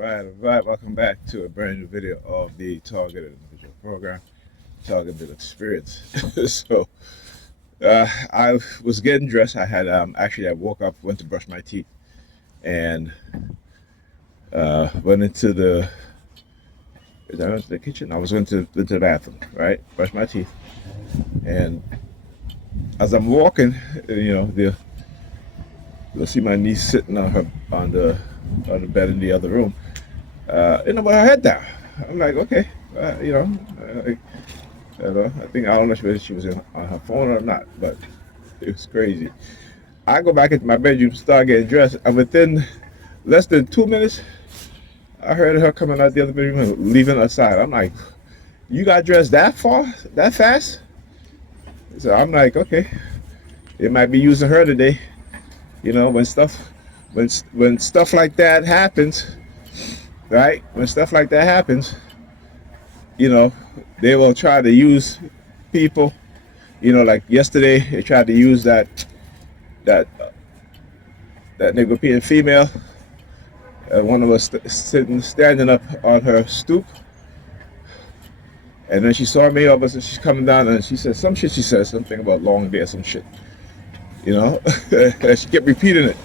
All right. Welcome back to a brand new video of the Targeted Individual Program, Targeted Experience. so, I was getting dressed. I had actually I woke up, went to brush my teeth, and went into the. I went to the kitchen. I was going to the bathroom, right? Brush my teeth, and as I'm walking, you'll see my niece sitting on the bed in the other room. With her head down. I'm like, okay, I don't know whether she was on her phone or not, but it was crazy. I go back into my bedroom, start getting dressed, and within less than 2 minutes, I heard her coming out the other bedroom, leaving her side. I'm like, you got dressed that far, that fast? So I'm like, okay, it might be using her today. When stuff like that happens, right? When stuff like that happens, you know, they will try to use people. Like yesterday, they tried to use that that Negropean female. One of us standing up on her stoop, and then she saw me. All of a sudden, she's coming down, and she said some shit. She said something about long hair, some shit. She kept repeating it.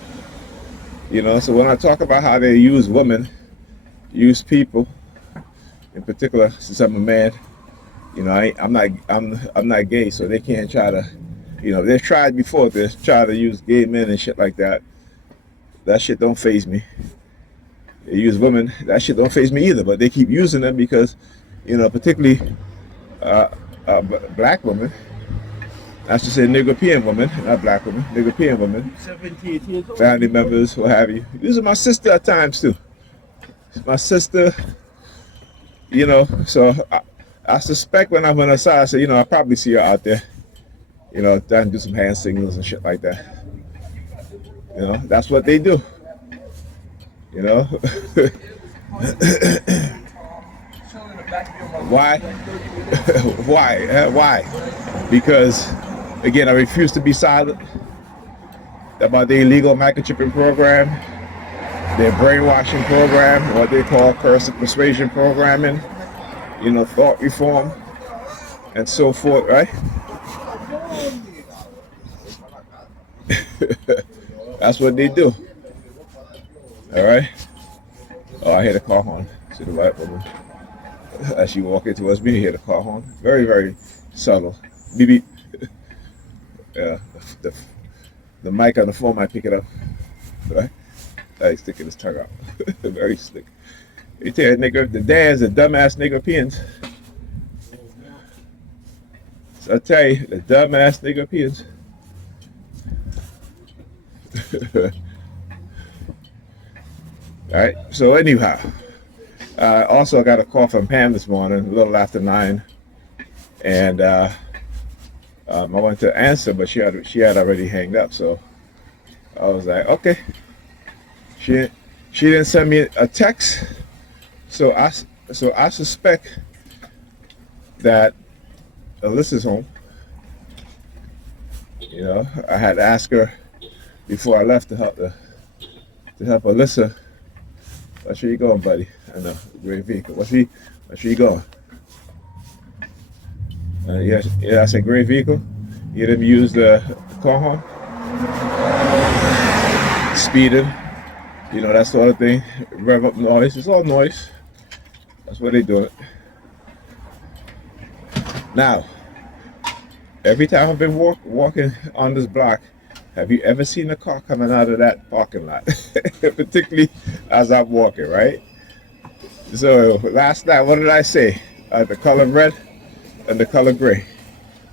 So when I talk about how they use women, use people, in particular, since I'm a man, I'm not gay, so they can't try to, they've tried before. They try to use gay men and shit like that. That shit don't faze me. They use women. That shit don't faze me either. But they keep using them because, particularly black women. I should say Negropean women, not black women. Negropean women, family members, what have you. Using my sister at times too. My sister, So I suspect when I went outside, I said, I probably see her out there, trying to do some hand signals and shit like that. That's what they do. Why? Why? Because, again, I refuse to be silent about the illegal microchipping program, their brainwashing program, what they call coercive persuasion programming, thought reform, and so forth, right? That's what they do. All right. Oh, I hear the car horn. See the white woman as she walking towards me. I hear the car horn. Very, very subtle. Beep beep. Yeah. The mic on the phone might pick it up. Right? He's sticking his tongue out. Very slick. You tell you, nigga, the dads are dumbass Negropeans. So I tell you, the dumbass Negropeans. All right. So anyhow, also I got a call from Pam this morning, a little after 9, and I wanted to answer, but she had already hanged up. So I was like, okay. She didn't send me a text, so I suspect that Alyssa's home. I had asked her before I left to help Alyssa. Where you going, buddy? I know, great vehicle. Where you going? Yeah, I said great vehicle. You didn't use the car horn, speeding, that sort of thing. Rev up noise. It's all noise. That's what they do it. Now, every time I've been walking on this block, have you ever seen a car coming out of that parking lot? Particularly as I'm walking, right? So last night, what did I say? The color red and the color gray.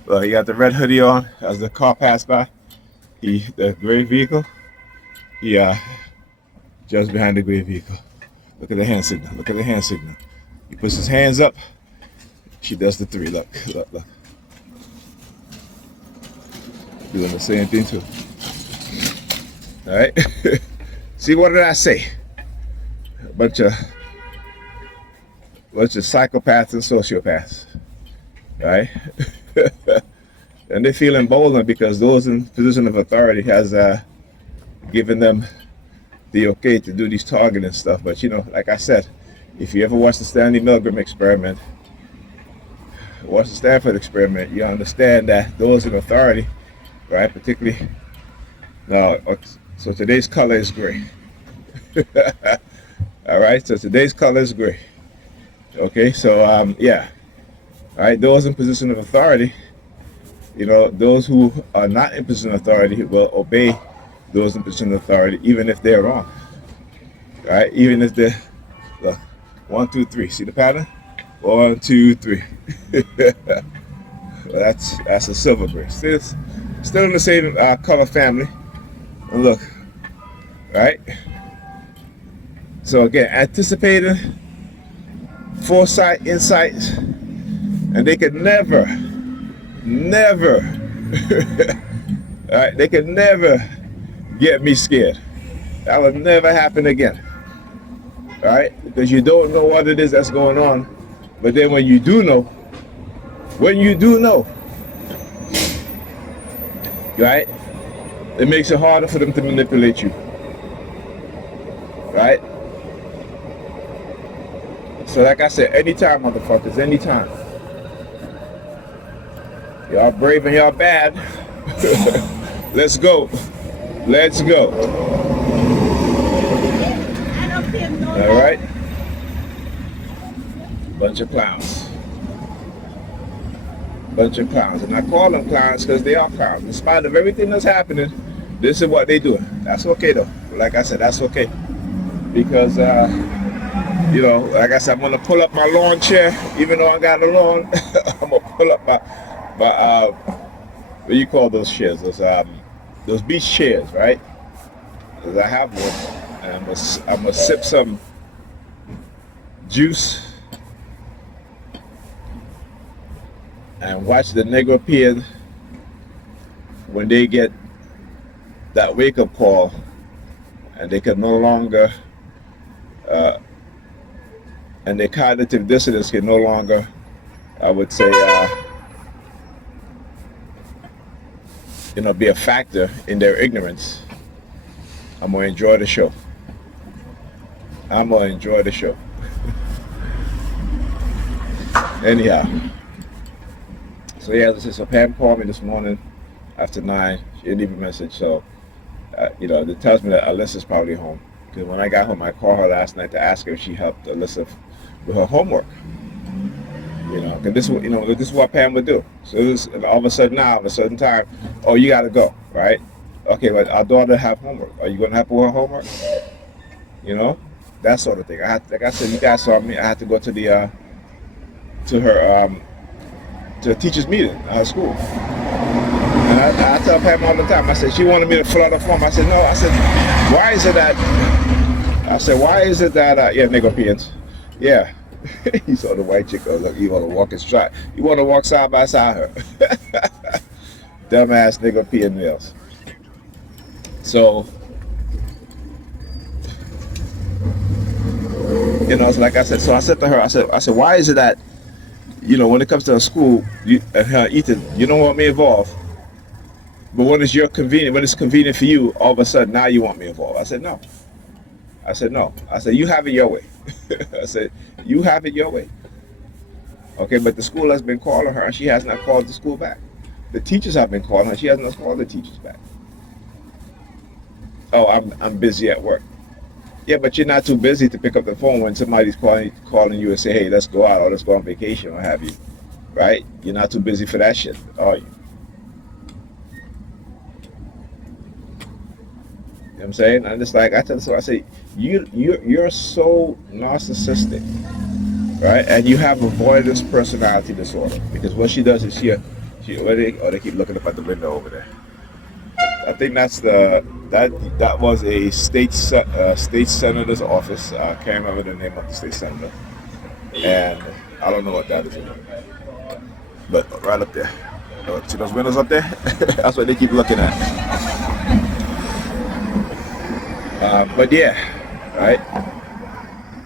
Well, he got the red hoodie on as the car passed by. The gray vehicle, just behind the gray vehicle. Look at the hand signal. Look at the hand signal. He puts his hands up. She does the 3. Look. Doing the same thing too. All right. See, what did I say? A bunch of psychopaths and sociopaths. Right? And they feel emboldened because those in position of authority has given them the okay to do these targeting stuff. But like I said, if you ever watch the Stanley Milgram experiment, watch the Stanford experiment, you understand that those in authority, right, particularly now, so today's color is gray. All right, so today's color is gray. Okay, so yeah, all right, those in position of authority, those who are not in position of authority will obey those in position of authority, even if they're wrong. All right, even if they're, look, 1, 2, 3. See the pattern? 1, 2, 3. Well, that's a silver gray. Still in the same color family. And look, right? So again, anticipating, foresight, insight, and they could never, all right, they could never get me scared. That would never happen again. All right, because you don't know what it is that's going on, but then when you do know, right, it makes it harder for them to manipulate you. Right? So like I said, anytime, motherfuckers, anytime. Y'all brave and y'all bad. Let's go. Let's go. All right? Bunch of clowns. Bunch of clowns. And I call them clowns because they are clowns. In spite of everything that's happening, this is what they do. That's okay though. Like I said, that's okay. Because like I said, I'm gonna pull up my lawn chair, even though I got a lawn. I'm gonna pull up my what do you call those chairs? Those beach chairs, right? Because I have one, and I'm gonna sip some juice and watch the Negro Peon when they get that wake-up call, and they can no longer. And their cognitive dissonance can no longer, I would say, be a factor in their ignorance. I'm gonna enjoy the show. Anyhow, so yeah, so Pam called me this morning after 9. She didn't leave a message, so it tells me that Alyssa's probably home. Because when I got home, I called her last night to ask her if she helped Alyssa with her homework. Because this is what Pam would do. So all of a sudden now, at a certain time, oh, you got to go, right? Okay, but our daughter have homework. Are you going to help her with her homework? That sort of thing. Like I said, you guys saw me. I had to go to the to a teacher's meeting at her school. And I tell Pam all the time. I said she wanted me to fill out a form. I said no. I said why is it that yeah, Negro Peons. Yeah. You saw the white chick. Oh, look, you want to walk and stride. You want to walk side by side her. Dumbass Negro Peon males. So, it's like I said. So I said to her, I said, why is it that, when it comes to a school, Ethan, you don't want me involved, but when it's convenient for you, all of a sudden now you want me involved. I said no. I said you have it your way. I said you have it your way. Okay, but the school has been calling her, and she has not called the school back. The teachers have been calling her. She has not called the teachers back. Oh, I'm busy at work. Yeah, but you're not too busy to pick up the phone when somebody's calling you and say, hey, let's go out or let's go on vacation or what have you. Right? You're not too busy for that shit, are you? You know what I'm saying? I'm just like, I say, you're so narcissistic, right? And you have avoidance personality disorder, because what she does is they keep looking up at the window over there. I think that was a state senator's office. I can't remember the name of the state senator, and I don't know what that is, but right up there. See those windows up there? That's what they keep looking at. But yeah, right?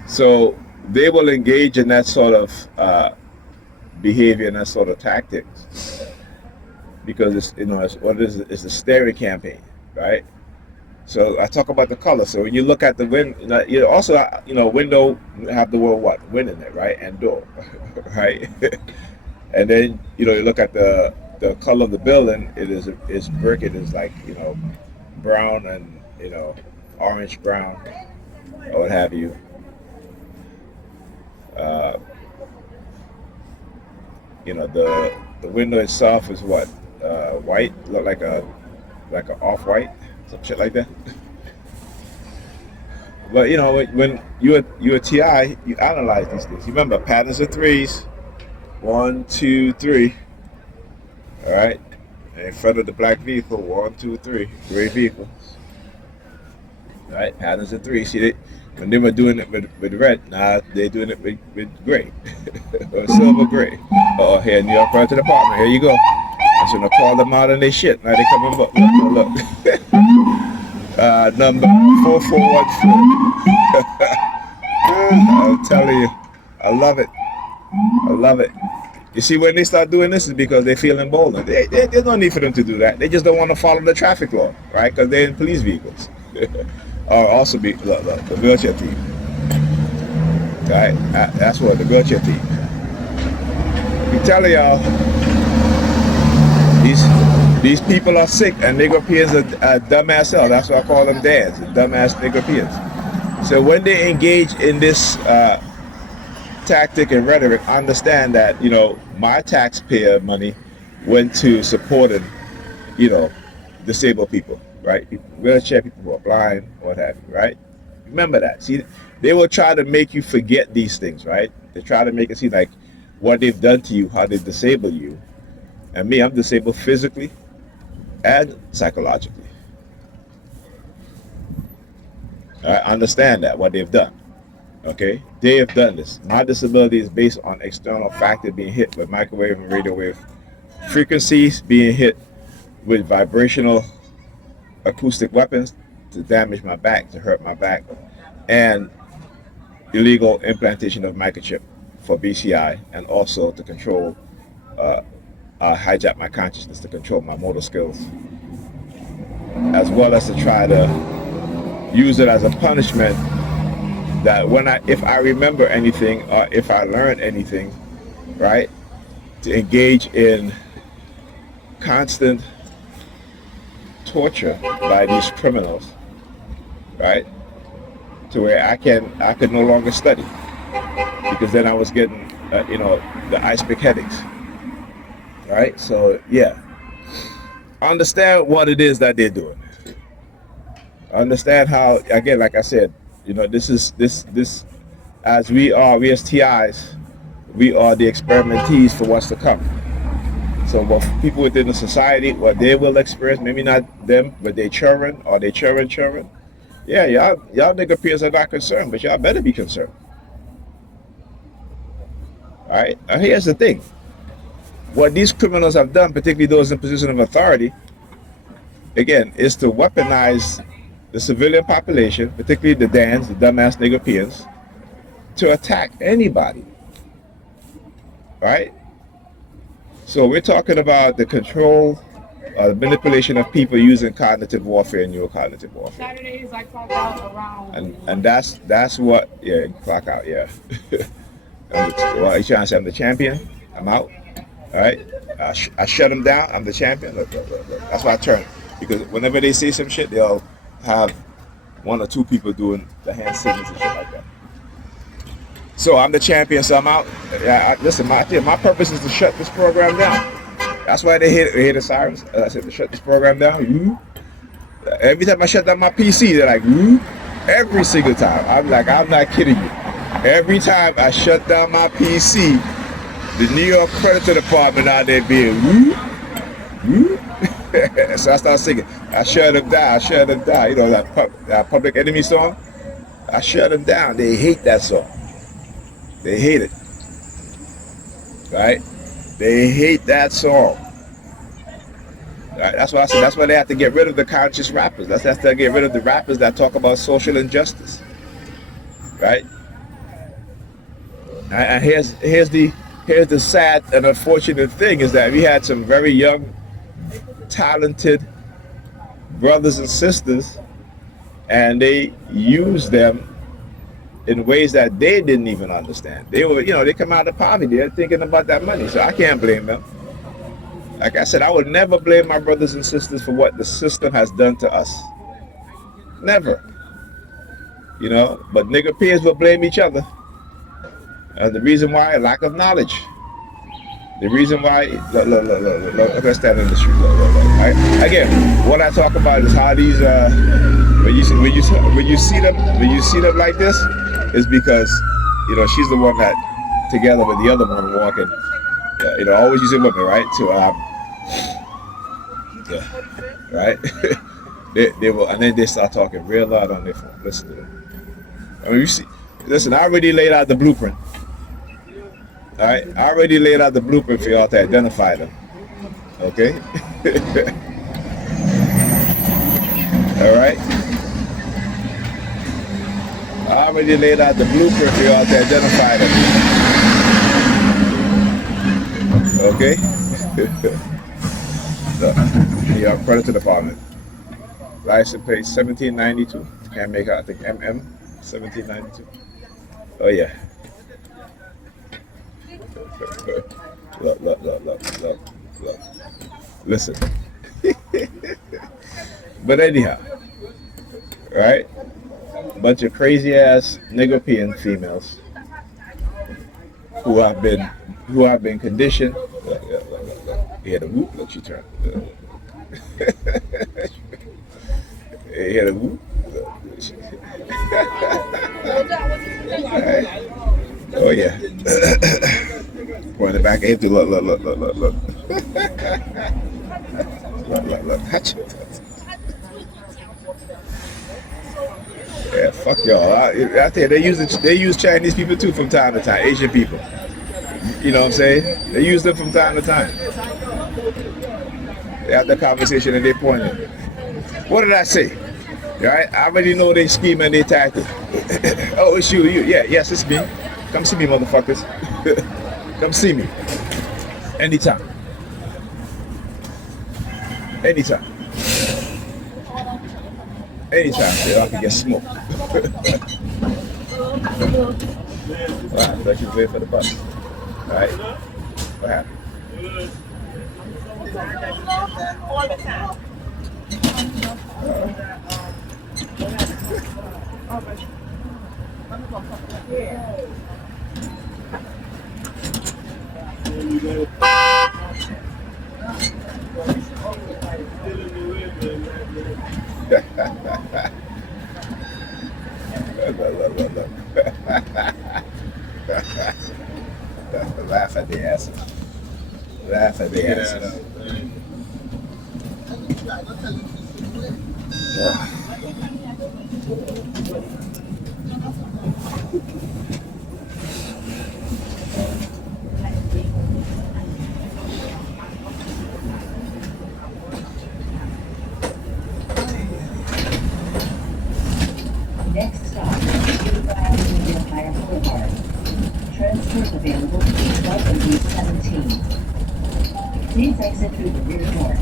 So they will engage in that sort of behavior and that sort of tactics because it's the steering campaign, right? So I talk about the color. So when you look at the you also, window have the word what? Wind in it, right? And door, right? And then, you look at the color of the building. It's brick. It is like, brown and, orange brown or what have you. Uh, the window itself is what? White, look like a off white, some shit like that. But when you're a TI, you analyze these things. You remember patterns of threes, 1, 2, 3. All right, and in front of the black vehicle, 1, 2, 3, gray vehicles. All right, patterns of three. See, when they were doing it with red, now they're doing it with gray, or silver gray. Oh, here, New York Predators Dept. Here you go. I should have called them out on their shit. Now they coming up. Look. Number 4414. I'm telling you, I love it. I love it. You see, when they start doing this, is because they feel emboldened. There's no need for them to do that. They just don't want to follow the traffic law, right? Because they're in police vehicles. Or also look, the wheelchair team. Right? That's what the wheelchair team. We tell y'all, these people are sick, and Negropeans are dumbass hell. That's why I call them dads, dumbass Negropeans. So when they engage in this tactic and rhetoric, understand that my taxpayer money went to supporting disabled people, right? Wheelchair people who are blind, what have you, right? Remember that. See, they will try to make you forget these things, right? They try to make it seem like what they've done to you, how they disable you. And me, I'm disabled physically and psychologically. I understand that, what they've done. Okay? They have done this. My disability is based on external factors being hit with microwave and radio wave frequencies, being hit with vibrational acoustic weapons to damage my back, to hurt my back, and illegal implantation of microchip for BCI, and also to control, hijack my consciousness, to control my motor skills, as well as to try to use it as a punishment that if I remember anything or if I learn anything, right, to engage in constant torture by these criminals, right, to where I could no longer study, because then I was getting the ice pick headaches, right? So yeah, understand what it is that they're doing. Understand how, again, like I said, this as we as TIs, we are the experimentees for what's to come. So what people within the society, what they will experience, maybe not them, but their children or their children. Yeah, y'all nigga peers are not concerned, but y'all better be concerned. All right. Now here's the thing: what these criminals have done, particularly those in position of authority, again, is to weaponize the civilian population, particularly the DANs, the dumbass Negropeans, to attack anybody. Right? So we're talking about the control, the manipulation of people using cognitive warfare and neurocognitive warfare. Saturdays I clock out around. And that's what, yeah, clock out, yeah. Well, you trying to say I'm the champion? I'm out. All right? I shut them down. I'm the champion. Look. That's why I turn. Because whenever they say some shit, they'll have one or two people doing the hand signals and shit like that. So I'm the champion, so I'm out. Listen, my purpose is to shut this program down. That's why they hear the sirens. I said to shut this program down. Every time I shut down my PC, they're like, every single time. I'm like, I'm not kidding you. Every time I shut down my PC, the New York Predators Dept out there being So I start singing, I shut them down. You know that Public Enemy song? I shut them down. They hate that song. They hate it. Right? They hate that song. Right? That's why I said, that's why they have to get rid of the conscious rappers. That's why they have to get rid of the rappers that talk about social injustice. Right? And here's the sad and unfortunate thing, is that we had some very young, talented brothers and sisters and they use them in ways that they didn't even understand. They were, they come out of poverty. They're thinking about that money, so I can't blame them. Like I said, I would never blame my brothers and sisters for what the system has done to us. Never. But nigger peers will blame each other. The reason why, lack of knowledge. The reason why, look, let's stand in the street. Again, what I talk about is how these, when you see them like this, is because, she's the one that, together with the other one walking, always using women, right? Right? they will, and then they start talking real loud on their phone. Listen to them. I mean, listen, I already laid out the blueprint. All right, I already laid out the blueprint for y'all to identify them. Okay? All right? I already laid out the blueprint for y'all to identify them. Okay? New York Predator Department. License plate 1792. Can't make out, I think MM 1792. Oh, yeah. Look. Listen. But anyhow, right? Bunch of crazy ass nigger-peeing females who have been conditioned. Look. You hear the whoop? Look, she turned. You hear the whoop? Right. Oh yeah. Point it back into look. Look. Look. Yeah, fuck y'all. Out there, they use Chinese people too from time to time. Asian people. You know what I'm saying? They use them from time to time. They have the conversation and they point it. What did I say? Right? I already know they scheme and they tactic. Oh, it's you. Yeah, yes, it's me. Come see me, motherfuckers. Come see me. Anytime. Anytime, so I can get smoked. Wow, I thought you were waiting for the bus. Alright? What happened? All the time. Laugh at the ass. Laugh at the ass. Next stop, Empire Boulevard. Transfers available to Club and Route 17. Please exit through the rear door.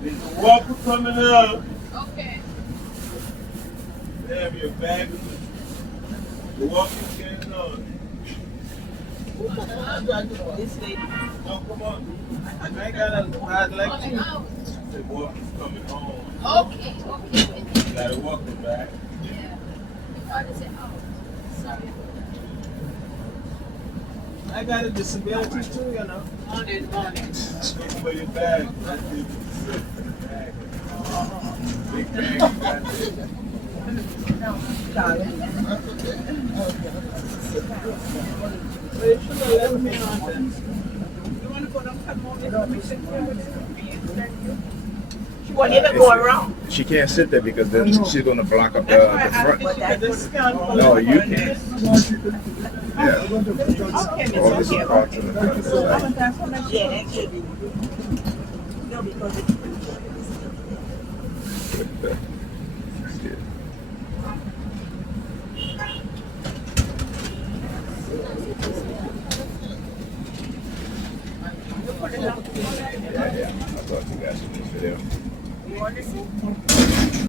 There's a walker coming up. Okay. They have your bag. The walker's getting on. This lady. Oh, come on. I got a bad leg. The walker's coming home. Okay. You gotta walk it back. I got a disability too, you know. Morning. Look for your bag. That's it. Bag. Big bag. You got it. Well, you should have left me on then. You want to go down come on? She want you to go around. She can't sit there because then she's gonna block up That's why I the asked front. you to get the scan for No, the- you can't. Yeah. Okay, All Miss this is part of the exercise. Yeah, that should be. No, because it's Yeah. I thought you guys in this video. you want to see?